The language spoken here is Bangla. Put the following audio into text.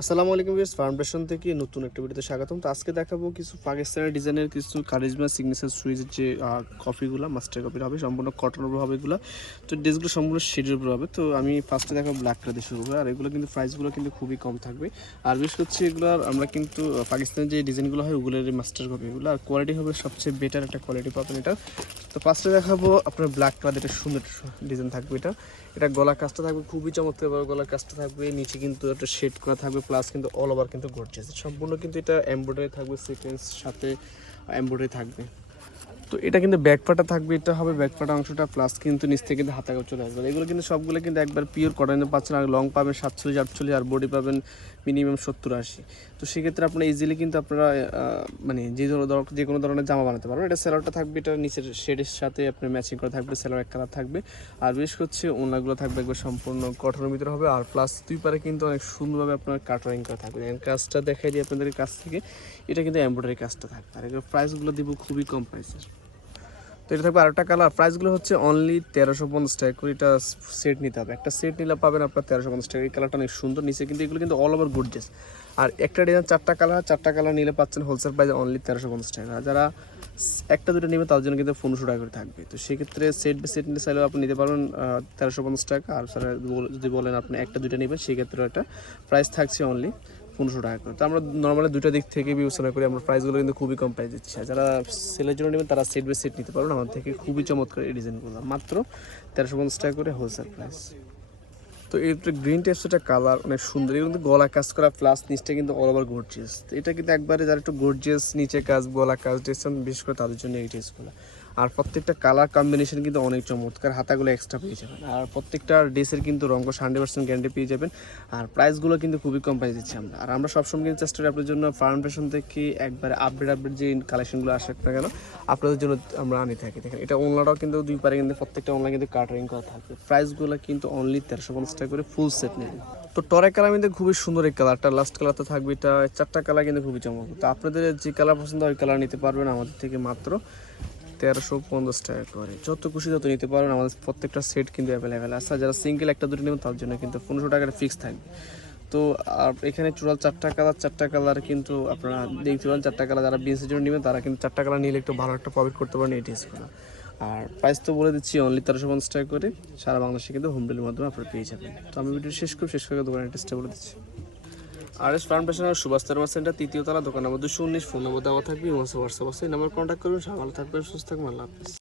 আসসালামু আলাইকুম ভিউয়ার্স, ফাউন্ডেশন থেকে নতুন একটা ভিডিওতে স্বাগতম। তো আজকে দেখাবো কিছু পাকিস্তানের ডিজাইনের কিছু কারিজমা সিগনেচার সুইচের যে কপিগুলো মাস্টার কপির হবে, সম্পূর্ণ কটনের উপর হবে এগুলো। তো ড্রেসগুলো সম্পূর্ণ শেডের উপর হবে। তো আমি ফার্স্টে দেখাবো ব্ল্যাক কালার দিয়ে শুরু করব আর এগুলো কিন্তু প্রাইসগুলো কিন্তু খুবই কম থাকবে। আর বিশেষ করছে এগুলো, আমরা কিন্তু পাকিস্তানের যে ডিজাইনগুলো হয়, ওগুলোর মাস্টার কপি এগুলো। আর কোয়ালিটি হবে সবচেয়ে বেটার একটা কোয়ালিটি পাবেন এটা। তো ফার্স্টে দেখাবো আপনার ব্ল্যাক কালার এটা সুন্দর ডিজাইন থাকবে এটা। এটা গলা কাজটা থাকবে, খুবই চমৎকার গলার কাজটা থাকবে। নিচে কিন্তু একটা শেড করা থাকবে প্লাস কিন্তু অল ওভার কিন্তু গর্জিয়াস সম্পূর্ণ কিন্তু এটা এমব্রয়ডারি থাকবে সিকোয়েন্স সাথে এমব্রয়ডারি থাকবে। তো এটা কিন্তু ব্যাকপাটা থাকবে, এটা হবে ব্যাকপাটা অংশটা প্লাস কিন্তু নিচ থেকে কিন্তু হাতা চলে আসবে। এগুলো কিন্তু সবগুলো কিন্তু একবার পিওর কটনে পাচ্ছেন, আর লং পাবেন সাতচল্লিশ, আটচল্লিশ, আর বডি পাবেন মিনিমাম সত্তর, আশি। তো সেক্ষেত্রে আপনারা ইজিলি কিন্তু আপনারা মানে যে ধরনের ধর- যে কোনো ধরনের জামা বানাতে পারবেন। এটা সেলারটা থাকবে, এটা নিচের শেডের সাথে আপনার ম্যাচিং করা থাকবে সেলার এক কালার থাকবে। আর বেশ করছে ওনাগুলো থাকবে একবার সম্পূর্ণ কটনের ভিতরে হবে, আর প্লাস দুই পারে কিন্তু অনেক সুন্দরভাবে আপনার কাটারিং করা থাকবে। কাজটা দেখাই দিই আপনাদের কাছ থেকে, এটা কিন্তু এমব্রয়ডারি কাজটা থাকবে। আর এগুলো প্রাইসগুলো দিব খুবই কম প্রাইসের তো এটা থাকবে আরেকটা কালার প্রাইসগুলো হচ্ছে অনলি তেরোশো পঞ্চাশ টাকা। করে এটা সেট নিতে হবে। একটা সেট নিলে পাবেন আপনার তেরোশো পঞ্চাশ টাকা। এই কালারটা অনেক সুন্দর। নিচে কিন্তু এগুলো কিন্তু অল ওভার গুডজেস আর একটা ডিজাইন চারটা কালার চারটা কালার নিলে পাচ্ছেন হোলসেল প্রাইস অনলি তেরোশো পঞ্চাশ টাকা। যারা একটা দুটো নেবে তার জন্য কিন্তু পনেরোশো টাকা করে থাকবে। তো সেক্ষেত্রে সেট বাই সেট নিতে চাইলেও আপনি নিতে পারবেন তেরোশো পঞ্চাশ টাকা। আর স্যার যদি বলেন আপনি একটা দুটো নেবেন সেক্ষেত্রে একটা প্রাইস থাকছে অনলি পনেরোশো টাকা করে। তো আমরা নর্মালি দুটো দিক থেকে বিবেচনা করি, আমরা প্রাইসগুলো কিন্তু খুবই কম প্রাইস দিচ্ছি। যারা সেলের জন্য নেবেন, তারা সেট বাই সেট নিতে পারবেন। আমার থেকে খুবই চমৎকার এই ডিজাইনগুলো মাত্র তেরোশো পঞ্চাশ টাকা করে হোলসেল প্রাইস তো এর গ্রিন টেপসটা কালার অনেক সুন্দর। কিন্তু গলা কাজ করা প্লাস নিচটা কিন্তু অল ওভার গর্জিয়াস এটা কিন্তু একবারে যারা একটু গর্জিয়াস নিচে কাজ, গলা কাজ দিয়েছেন বিশেষ করে তাদের জন্য এই ড্রেসগুলো আর প্রত্যেকটা কালার কম্বিনেশন কিন্তু অনেক চমৎকার। হাতাগুলো এক্সট্রা পেয়ে যাবেন। আর প্রত্যেকটা ড্রেসের কিন্তু রঙ হান্ড্রেড পার্সেন্ট গ্যারান্টি পেয়ে যাবেন। আর প্রাইসগুলো কিন্তু খুবই কম প্রাইস দিচ্ছি আমরা। আর আমরা সবসময় কিন্তু চেষ্টা করি আপনার জন্য ফার্ম ফ্যাশন থেকে একবারে আপডেট আপডেট যে কালেকশনগুলো আসে না কেন, আপনাদের জন্য আমরা আনি থাকি। দেখেন, এটা অনলাইনটাও কিন্তু দুই পারে কিন্তু প্রত্যেকটা অনলাইন কিন্তু কাটারিং করা থাকবে প্রাইসগুলো কিন্তু অনলি তেরোশো পঞ্চাশ টাকা করে ফুল সেট নেবেন তো টরে কালার কিন্তু খুবই সুন্দর এই কালারটা লাস্ট কালার তো থাকবে এটা। চারটা কালার কিন্তু খুবই চমক তো আপনাদের যে কালার পছন্দ ওই কালার নিতে পারবেন আমাদের থেকে মাত্র তেরোশো পঞ্চাশ টাকা করে। যত খুশি তত নিতে পারবেন। আমাদের প্রত্যেকটা সেট কিন্তু অ্যাভেলেবেল আছে। যারা সিঙ্গেল একটা দুটো নেবেন, তার জন্য কিন্তু পনেরোশো টাকার ফিক্স থাকবে। তো, আর এখানে টোটাল চারটা কালার চারটা কালার কিন্তু আপনারা দেখতে পারেন চারটা কালার যারা বিএসের জন্য নেবেন, তারা কিন্তু চারটা কালার নিলে একটু ভালো একটা প্রফিট করতে পারেন এই ড্রেসগুলো আর প্রাইস তো বলে দিচ্ছি অনলি তেরোশো পঞ্চাশ টাকা করে। সারা বাংলাদেশে কিন্তু হোম ডেলিভারির মাধ্যমে আপনারা পেয়ে যাবেন। তো আমি ভিডিও শেষ করে শেষ করে দোকানের টেস্টটা বলে দিচ্ছি। আর এস ফার্ম ফ্যাশনের সুভাষ তারমা সেন্টার তৃতীয় তলা দোকান নম্বর দুশো উনিশ ফোন নম্বর দেওয়া থাকবে হোয়াটসঅ্যাপ আছে, এই নাম্বার কন্ট্যাক্ট করবেন। সকাল থাকবেন, সুস্থ থাকবেন, আল্লাহ হাফিজ।